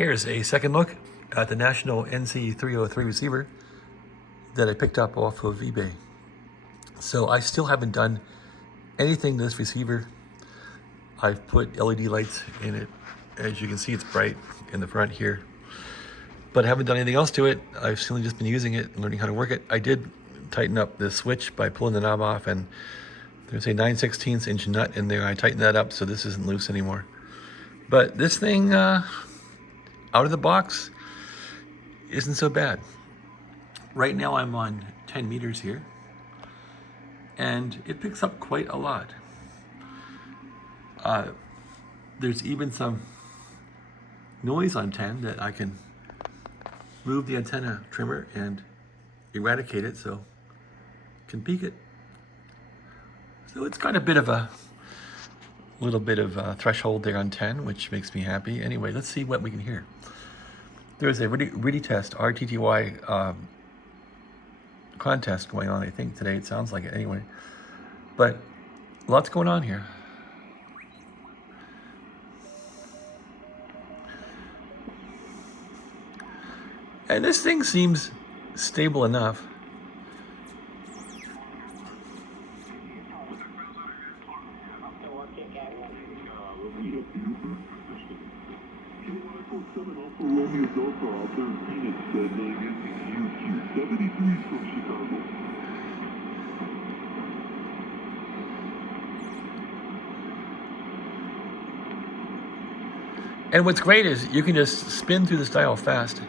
Here's a second look at the National NC-303 receiver that I picked up off of eBay. So I still haven't done anything to this receiver. I've put LED lights in it. As you can see, it's bright in the front here. But I haven't done anything else to it. I've simply just been using it and learning how to work it. I did tighten up the switch by pulling the knob off, and there's a 9/16 inch nut in there. I tightened that up so this isn't loose anymore. But this thing, out of the box, isn't so bad. Right now I'm on 10 meters here, and it picks up quite a lot. There's even some noise on 10 that I can move the antenna trimmer and eradicate it so I can peak it. So it's got a bit of a little bit of a threshold there on 10, which makes me happy. Anyway, let's see what we can hear. There's a RTTY test, RTTY contest going on, I think, today. It sounds like it anyway. But lots going on here. And this thing seems stable enough. And what's great is you can just spin through this dial fast.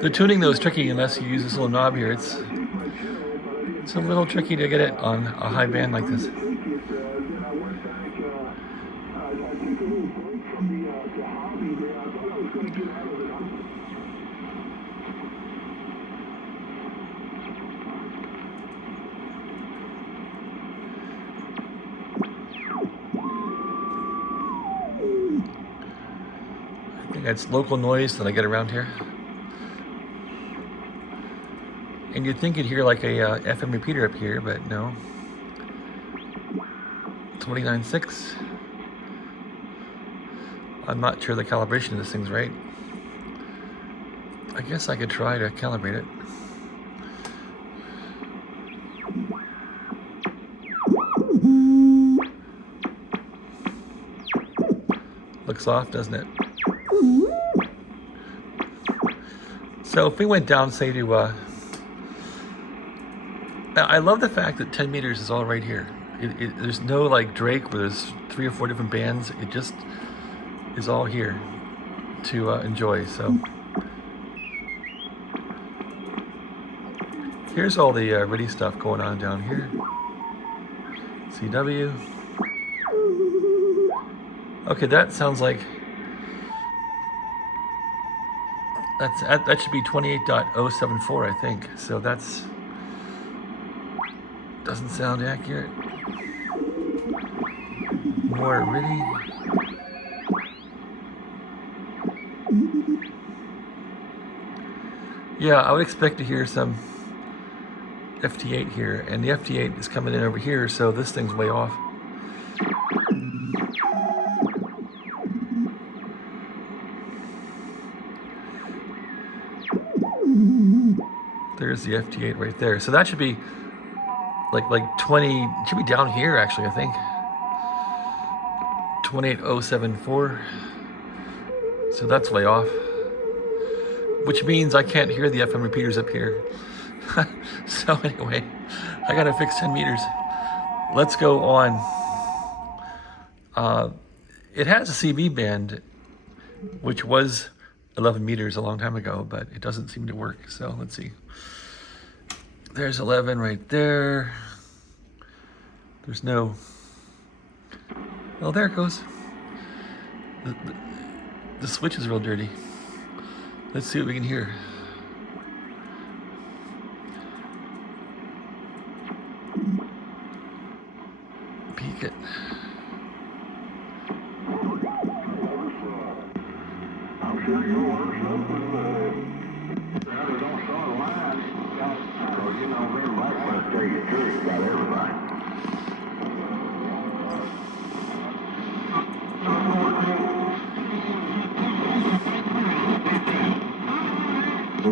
The tuning though is tricky unless you use this little knob here. It's a little tricky to get it on a high band like this. I think that's local noise that I get around here. And you'd think you'd hear like a FM repeater up here, but no. 29.6. I'm not sure the calibration of this thing's right. I guess I could try to calibrate it. Looks off, doesn't it? So if we went down, say to I love the fact that 10 meters is all right here. There's no like Drake where there's 3 or 4 different bands. It just is all here to enjoy. So here's all the RTTY stuff going on down here. CW. Okay, that sounds like that should be 28.074, I think. So that's doesn't sound accurate. More RTTY. Yeah, I would expect to hear some FT8 here, and the FT8 is coming in over here, so this thing's way off. There's the FT8 right there. So that should be like 20, should be down here actually, I think. 28074. So that's way off. Which means I can't hear the FM repeaters up here. So anyway, I gotta fix 10 meters. Let's go on. It has a CB band, which was 11 meters a long time ago, but it doesn't seem to work. So let's see. There's 11 right there. There's no, well, there it goes. The switch is real dirty. Let's see what we can hear. Peek it. The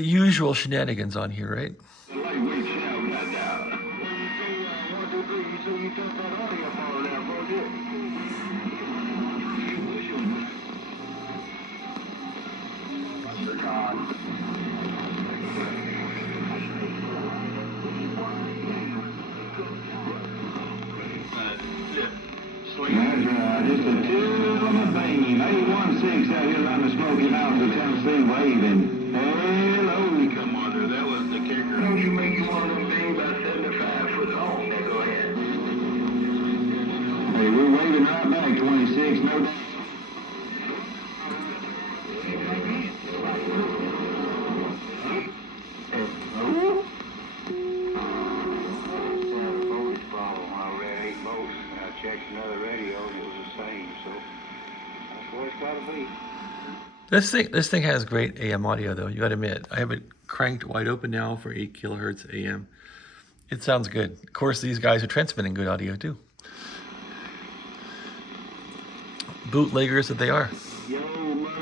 usual shenanigans on here, right? Just a tune from a banging 816 out here around the Smoky Mountains of Tennessee waving. Hello, come on there. That was the kicker. Don't you make you one of them big about 75 for the home? Now go ahead. Hey, we're waving right back 26, no doubt. Another radio, it was the same, so that's where it's gotta be. This thing has great AM audio though, you gotta admit. I have it cranked wide open now for 8 kilohertz AM. It sounds good. Of course, these guys are transmitting good audio too. Bootleggers that they are. Yo, mud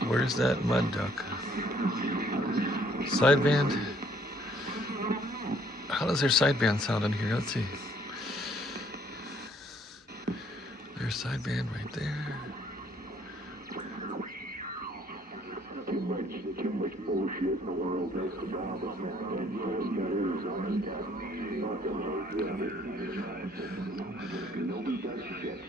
duck. Where's that mud duck? Sideband. How does their sideband sound in here? Let's see. There's sideband right there. Too much bullshit in the world makes the problem. Nobody does shit.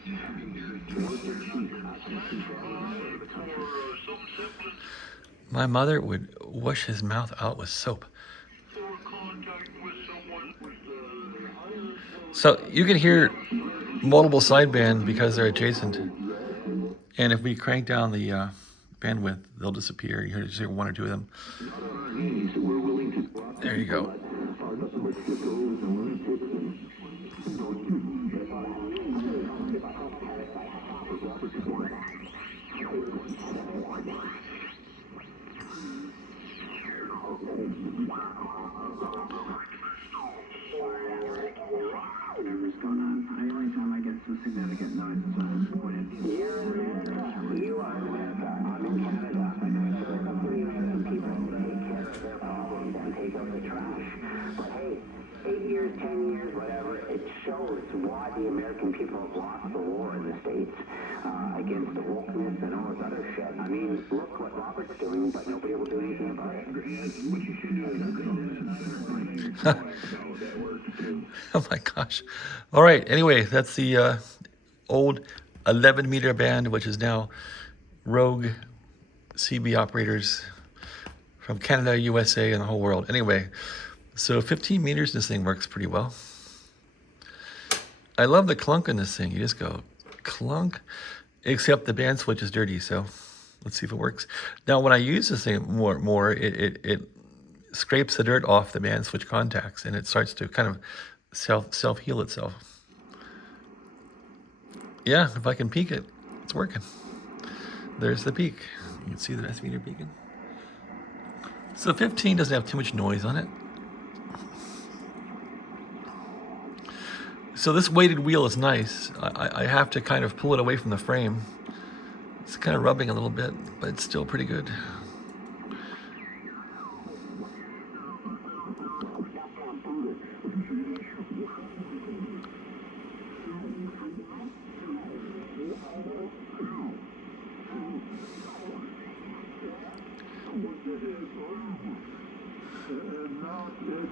My mother would wash his mouth out with soap. So you can hear multiple sideband because they're adjacent. And if we crank down the bandwidth, they'll disappear. You just hear one or two of them. There you go. Significant noises on this point. You are I'm in Canada. I know people take care of their problems and take out the trash. But hey, 8 years, 10 years, whatever, it shows why the American people have lost the war in the States against the wokeness and all this other shit. I mean, look what Robert's doing, but nobody will do anything about it. What you should do. Oh my gosh. All right. Anyway, that's the old 11 meter band, which is now rogue CB operators from Canada, USA, and the whole world. Anyway, so 15 meters, this thing works pretty well. I love the clunk in this thing. You just go clunk, except the band switch is dirty. So let's see if it works. Now, when I use this thing more, it scrapes the dirt off the band switch contacts, and it starts to kind of self-heal itself. Yeah, if I can peak it, it's working. There's the peak. You can see the S meter peaking. So 15 doesn't have too much noise on it. So this weighted wheel is nice. I have to kind of pull it away from the frame. It's kind of rubbing a little bit, but it's still pretty good.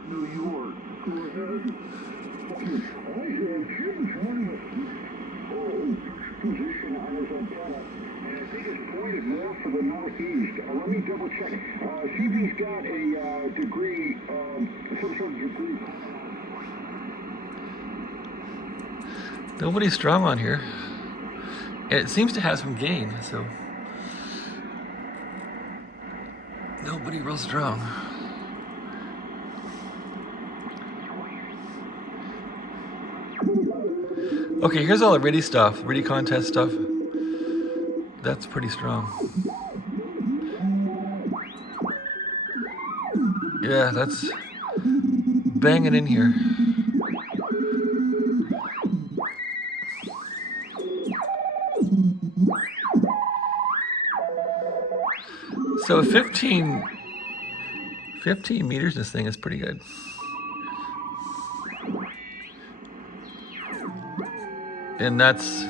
New York. Go ahead. I have huge position on his antenna, and I think it's pointed more for the northeast. Let me double check. See if he's got a degree, some sort of degree. Nobody's strong on here. And it seems to have some gain, so nobody real strong. Okay, here's all the RIDI stuff, RIDI contest stuff. That's pretty strong. Yeah, that's banging in here. So 15 meters, this thing is pretty good. And that's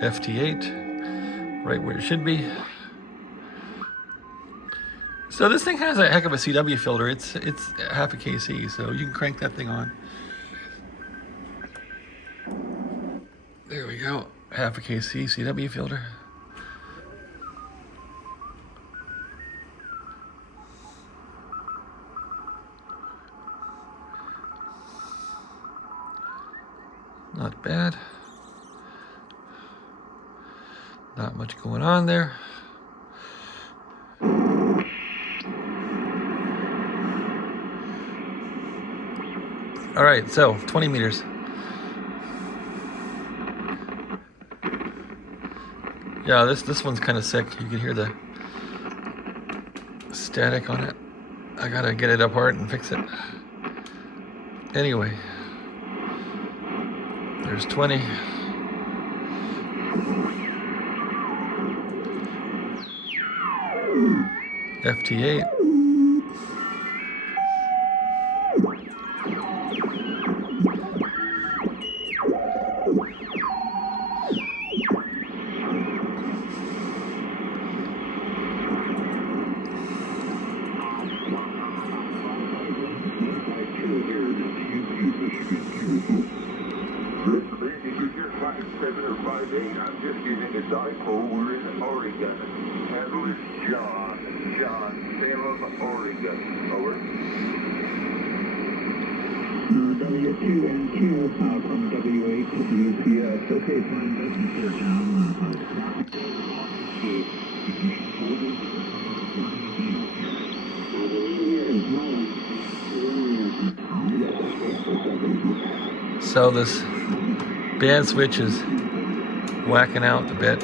FT8, right where it should be. So this thing has a heck of a CW filter. It's half a KC, so you can crank that thing on. There we go, half a KC CW filter. Not bad. Not much going on there. All right, so 20 meters. Yeah, this one's kind of sick. You can hear the static on it. I gotta get it apart and fix it. Anyway, there's 20. FT8. I'm just using a dipole. We're in Oregon. Handle is John, Salem, Oregon. Over. W2 from W8 to UPS. Okay, fine. That's for John. So this band switch is whacking out a bit.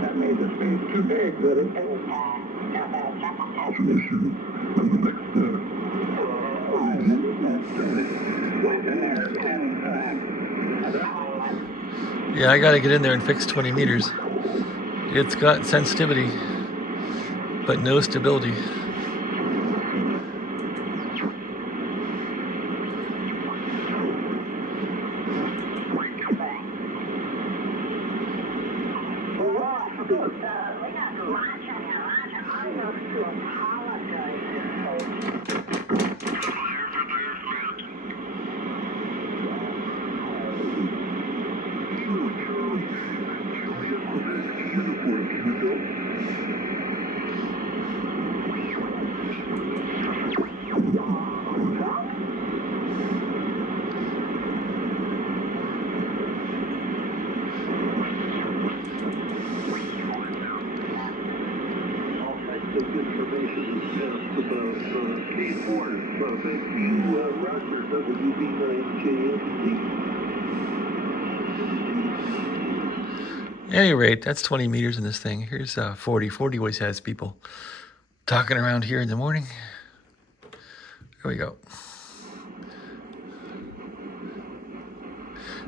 That made the space too big, but it Yeah, I gotta get in there and fix 20 meters. It's got sensitivity, but no stability. At any rate, that's 20 meters in this thing. Here's 40. 40 always has people talking around here in the morning. There we go.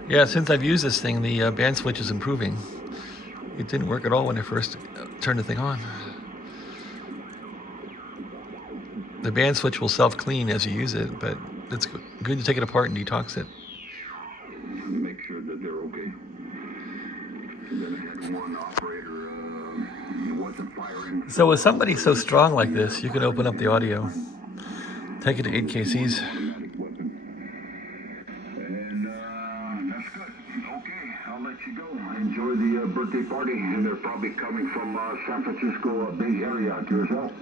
Yeah, since I've used this thing, the band switch is improving. It didn't work at all when I first turned the thing on. The band switch will self-clean as you use it, but it's good to take it apart and detox it. make sure that they're okay. Then I had one operator, he wasn't firing. So with somebody so strong like this, you can open up the audio, take it to 8 KCs. And that's good. Okay, I'll let you go. Enjoy the birthday party, and they're probably coming from San Francisco Bay Area to yourself.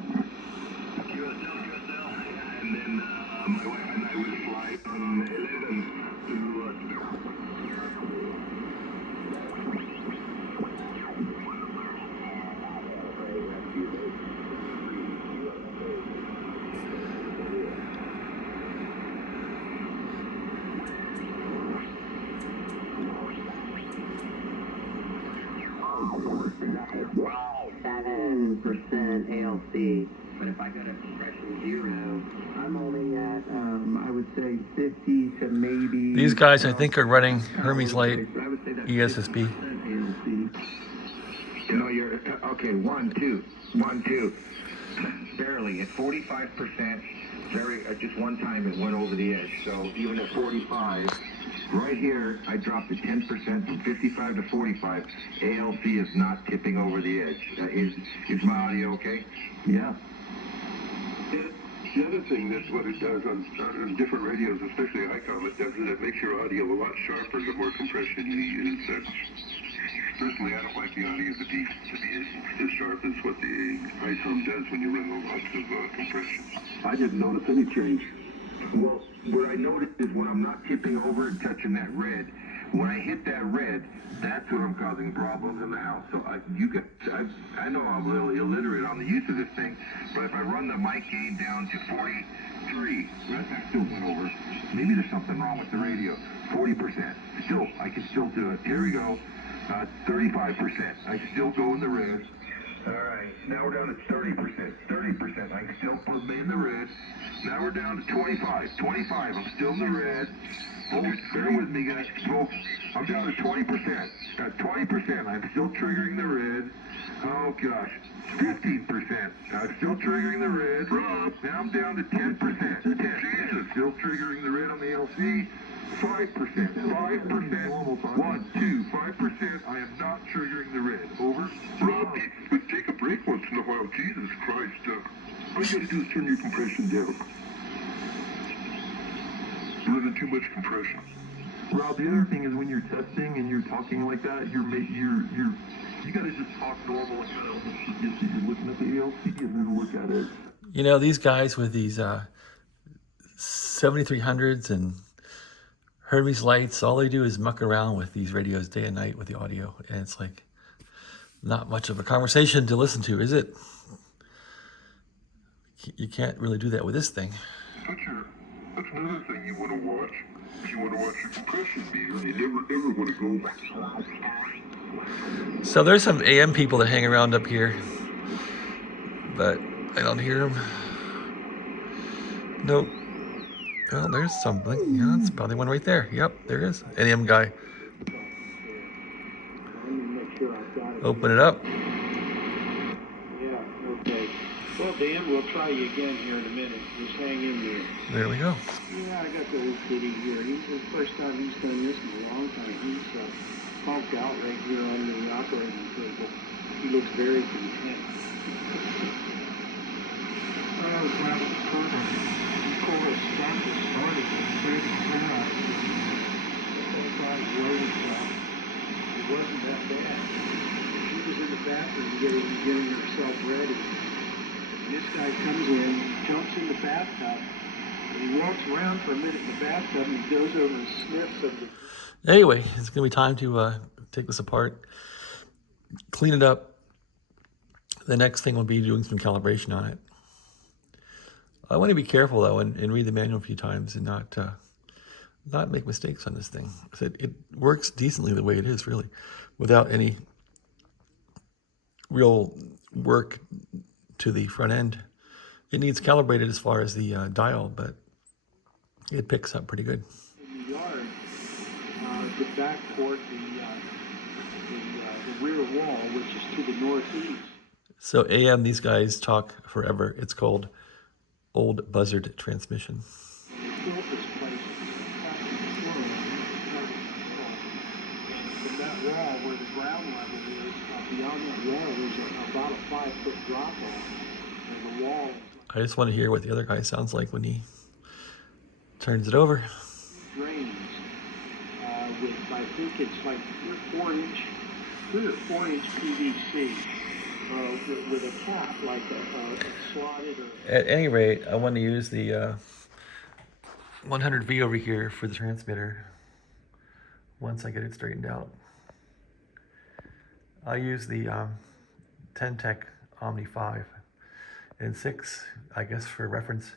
And then my wife and I will fly from 11 to 7% ALC. But if I got a compression 0, I'm only at, I would say 50 to maybe... These guys, I think, are running Hermes Light ESSB. No, you're, okay, 1, 2, 1, 2. Barely, at 45%, very, just one time it went over the edge. So even at 45, right here, I dropped it 10% from 55 to 45. ALC is not tipping over the edge. Is my audio okay? Yeah. The other thing that's what it does on different radios, especially ICOM, it does is it makes your audio a lot sharper the more compression you use. Personally, I don't like the audio to be as sharp as what the ICOM does when you run lots of compression. I didn't notice any change. Well, what I noticed is when I'm not tipping over and touching that red, when I hit that red, that's when I'm causing problems in the house. So I know I'm a little illiterate on the use of this thing, but if I run the mic gain down to 43, that still went over. Maybe there's something wrong with the radio. 40%. Still, I can still do it. Here we go. 35%. I still go in the red. All right. Now we're down to 30%. 30%. I can still put me in the red. Now we're down to 25. 25. I'm still in the red. Folks, bear with me, guys. Folks, I'm down to 20%. At 20%, I'm still triggering the red. Oh, gosh. 15%. I'm still triggering the red. Now I'm down to 10%. 10. Still triggering the red on the LC. 5%. 5%. 1, 2, 5%. I am not triggering the red. Over. Rob, take a break once in a while. Jesus Christ. All you gotta do is turn your compression down. You're running too much compression. Rob, the other thing is when you're testing and you're talking like that, you gotta just talk normal and kind of almost forget that you're looking at the ALC and then look at it. You know, these guys with these 7300s and Hermes Lights, all they do is muck around with these radios day and night with the audio, and it's like not much of a conversation to listen to, is it? You can't really do that with this thing. That's another thing you want to watch. If you want to watch your compression meter, you never want to go back. So there's some AM people that hang around up here, but I don't hear them. Nope. Well, there's something. Yeah, it's probably one right there. Yep, there is. AM guy. Open it up. Yeah, okay. Well, Dan, we'll try you again here in a minute. Just hang in there. There we go. Yeah, I got the old kitty here. He's the first time he's done this in a long time. He's pumped out right here on the operating table. He looks very content. Well, of course, that was started with pretty crap. It wasn't that bad. She was in the bathroom getting herself ready. This guy comes in, jumps in the bathtub, and he walks around for a minute in the bathtub, and he goes over and sniffs of the... Anyway, it's going to be time to take this apart, clean it up. The next thing will be doing some calibration on it. I want to be careful, though, and read the manual a few times and not make mistakes on this thing. It works decently the way it is, really, without any real work to the front end. It needs calibrated as far as the dial, but it picks up pretty good. In the yard, the back port, the rear wall, which is to the northeast. So AM, these guys talk forever. It's called Old Buzzard Transmission. They built this place from that wall where the ground level is, beyond that wall, there's about a 5-foot drop off. And the wall... I just want to hear what the other guy sounds like when he turns it over. Drains with, I think it's like 3 or 4 inch PVC with a cap like a slotted or... At any rate, I want to use the 100V over here for the transmitter once I get it straightened out. I'll use the 10-Tech Omni 5 and 6, I guess, for reference.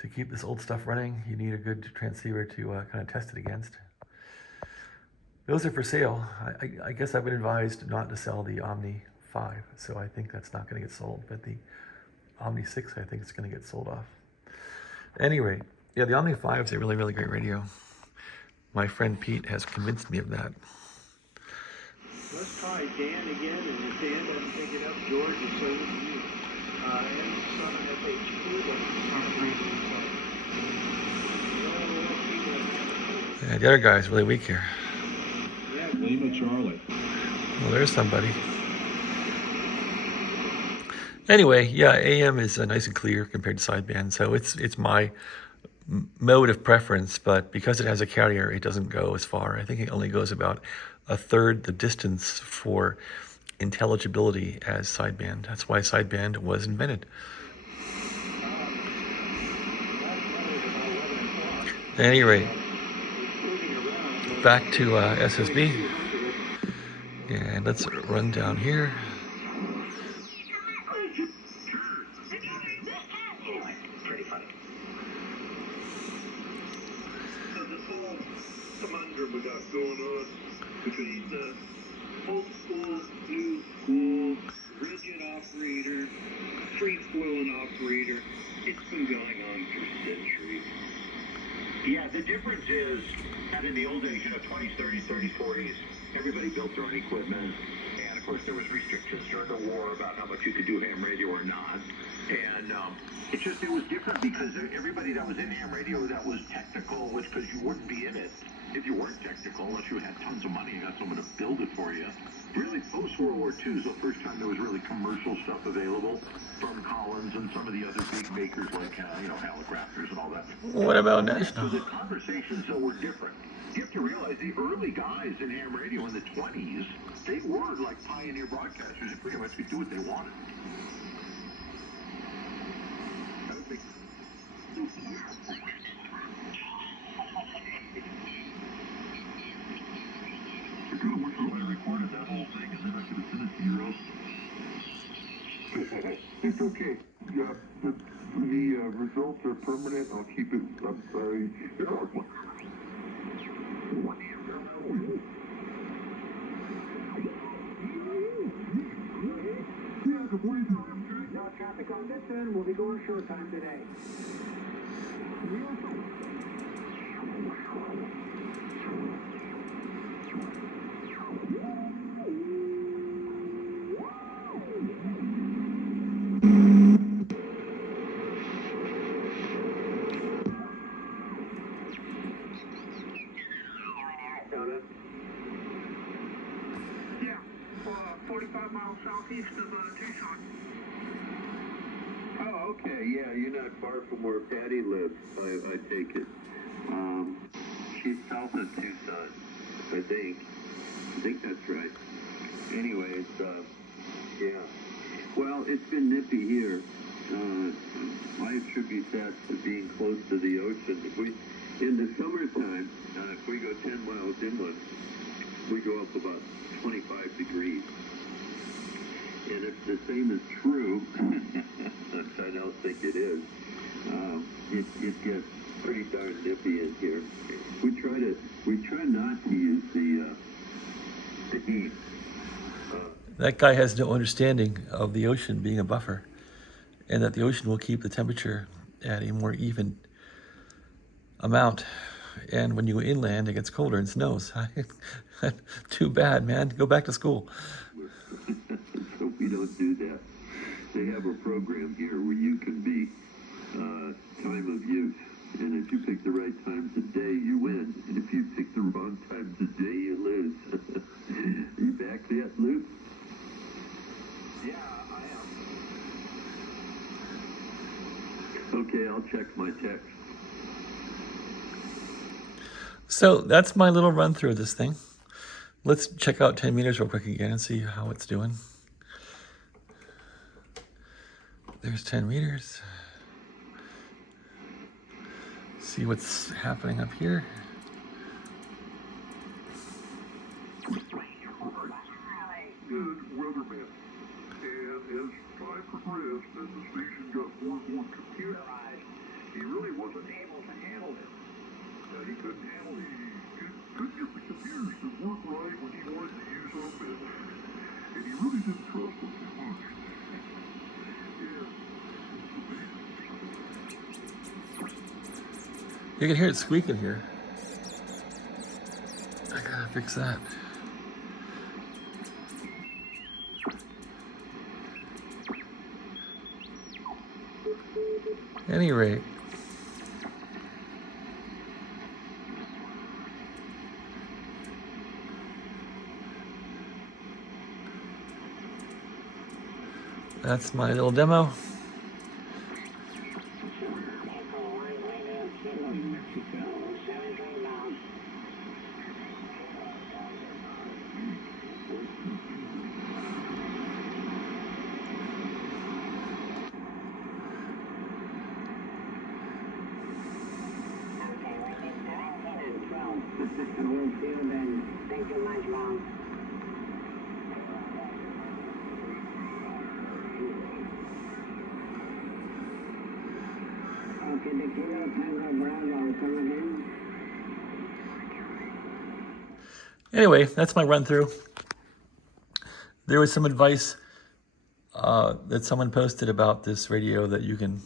To keep this old stuff running, you need a good transceiver to kind of test it against. Those are for sale. I guess I've been advised not to sell the Omni 5, so I think that's not going to get sold, but the Omni 6 I think is going to get sold off. Anyway, yeah, the Omni 5 is a really, really great radio. My friend Pete has convinced me of that. Let's try Dan again, and if Dan doesn't pick it up, George is serving you. NC-303, Yeah, the other guy's really weak here. Name of Charlie. Well, there's somebody. Anyway, yeah, AM is nice and clear compared to sideband, so it's my mode of preference, but because it has a carrier, it doesn't go as far. I think it only goes about a third the distance for intelligibility as sideband. That's why sideband was invented. At any rate, back to SSB, and let's run down here. Conundrum we got going on between the old school, new school, rigid operator, free-flowing operator. It's been going on for centuries. Yeah, the difference is that in the old days, 20s, 30s, 40s, everybody built their own equipment. And of course, there was restrictions during the war about how much you could do ham radio or not. And it was different because everybody that was in ham radio that was technical, which because you wouldn't be in it if you weren't technical, unless you had tons of money and got someone to build it for you. Really, post-World War II is the first time there was really commercial stuff available from Collins and some of the other big makers like, Hallicrafters and all that. What about So National? the conversations, though, were different. You have to realize the early guys in ham radio in the 20s, they were like pioneer broadcasters. They pretty much could do what they wanted. I don't think... I kind of wish I would have recorded that whole thing and then I could have sent it to you, Russ. It's okay. Yeah, the results are permanent. I'll keep it. No traffic on this end. We'll be going short time today. Yeah, 45 miles southeast of Tucson. Oh, okay, yeah, you're not far from where Patty lives, I take it. She's south of Tucson, I think that's right. Anyways, yeah. Well, it's been nippy here. I attribute that to being close to the ocean. In the summertime, if we go 10 miles inland, we go up about 25 degrees. And if the same is true, which I don't think it is, it gets pretty darn nippy in here. We try not to use the heat. That guy has no understanding of the ocean being a buffer, and that the ocean will keep the temperature at a more even amount. And when you go inland, it gets colder and snows. Too bad, man. Go back to school. So we don't do that. They have a program here where you can be time of use. And if you pick the right times of day, you win. And if you pick the wrong times of day, you lose. You back that, Luke? Yeah, I am. Okay, I'll check my text. So that's my little run through of this thing. Let's check out 10 meters real quick again and see how it's doing. There's 10 meters. See what's happening up here. Good weatherman. And as time progressed and the station got more and more computerized, he really wasn't able to handle it. He couldn't handle it. couldn't get the computers to work right when he wanted to use them, and he really didn't trust them too much. You can hear it squeaking here. I gotta fix that. At any rate, that's my little demo. Thank you much, Mom. Okay, the Kilo Tango Bravo, come again? Anyway, that's my run through. There was some advice that someone posted about this radio that you can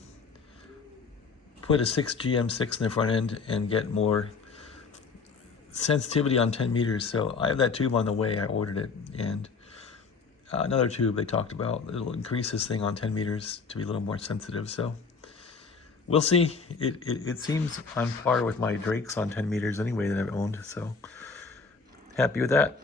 put a 6GM6 in the front end and get more sensitivity on 10 meters. So I have that tube on the way. I ordered it, and another tube they talked about. It'll increase this thing on 10 meters to be a little more sensitive. So we'll see. It seems on par with my Drakes on 10 meters anyway that I've owned. So happy with that.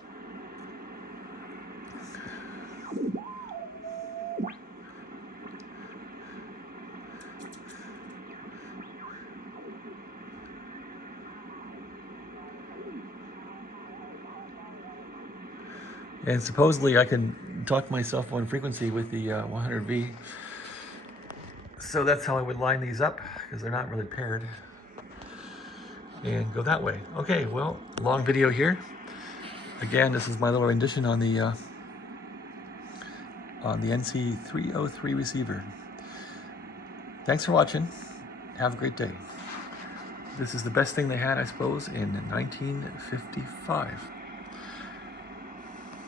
And supposedly I can talk myself on frequency with the 100V. So that's how I would line these up, because they're not really paired. And go that way. Okay, well, long video here. Again, this is my little rendition on the NC-303 receiver. Thanks for watching. Have a great day. This is the best thing they had, I suppose, in 1955.